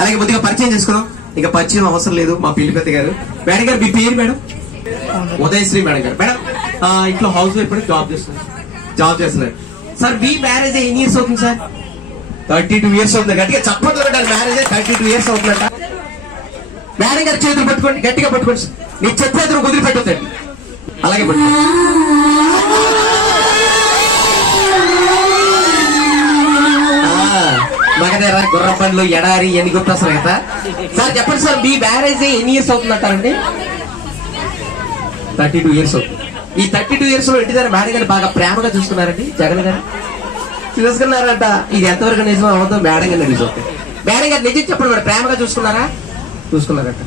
అలాగే కొద్దిగా పరిచయం చేసుకున్నాం. ఇక పరిచయం అవసరం లేదు. మా పిల్లిపెత్త గారు. మేడం గారు, మీ పేరు మేడం? ఉదయశ్రీ మేడం గారు. మేడం ఇంట్లో హౌస్ వైఫ్ జాబ్ చేస్తున్నారు సార్. మీ మ్యారేజ్ ఎన్ని ఇయర్స్ అవుతుంది సార్? 32 ఇయర్స్ అవుతుంది. గట్టిగా చెప్పట్లు పెట్టాలి. మ్యారేజ్ 32 ఇయర్స్ అవుతుందంట. మేడం గారి చేతులు పట్టుకోండి, గట్టిగా పట్టుకోండి. నీ చేతులు కుదిరిపెట్టండి. అలాగే పట్టుకోండి. మగధర, గుర్ర పండ్లు, ఎడారి ఎన్ని గుర్తొస్తారు కదా సార్. చెప్పండి సార్, మీ మ్యారేజ్ ఎన్ని ఇయర్స్ అవుతుందంటారండి? 32 ఇయర్స్ అవుతుంది. ఈ 32 ఇయర్స్ లో ఇంటి దగ్గర మేడం గారు బాగా ప్రేమగా చూసుకున్నారండి. జగన్ గారు చూసుకున్నారంట. ఇది ఎంతవరకు నిజం అవ్వదో మేడం గారు నిజం. మేడం గారు నిజం చెప్పండి, మరి ప్రేమగా చూసుకున్నారా? చూసుకున్నారట.